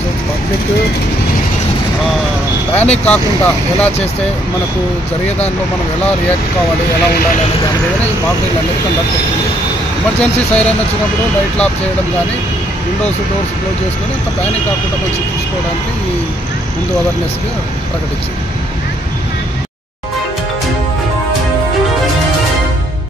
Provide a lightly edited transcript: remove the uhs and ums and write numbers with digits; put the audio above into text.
So public panic కాకుండా ఎలా చేస్తే మనకు జరిగేదానిలో మనం ఎలా రియాక్ట్ కావాలి, ఎలా ఉండాలి అనే దాని మీద ఈ మాక్ డ్రిల్ అనేది కండక్ట్ అవుతుంది. ఎమర్జెన్సీ సైరన్ వచ్చినప్పుడు లైట్లు ఆఫ్ చేయడం కానీ, విండోస్ డోర్స్ క్లోజ్ చేసుకొని అంత ప్యానిక్ కాకుండా మంచి చూసుకోవడానికి ఈ ముందు అవేర్నెస్గా ప్రకటించింది.